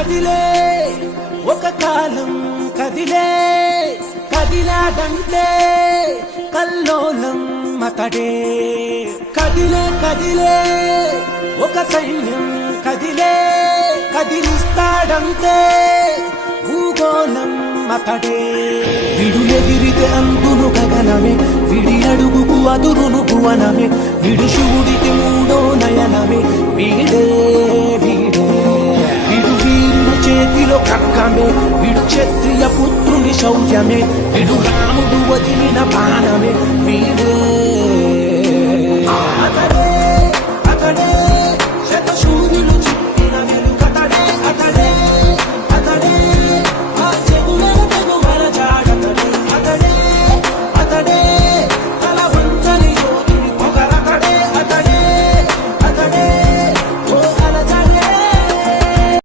కదిలే ఒక కాలం కదిలే కదిలాడంటే కల్లోలం మతడే కదిలే కదిలే ఒక సైన్యం కదిలే కదిలిస్తాడంతే భూగోళం మతడే విడులెదిరితే అందును గగనమే విడి అడుగుకు అదురును భువనమే విడు శివుడికి మూడో శౌర్యమే విడు రాముడు వదిలిన బాణమే.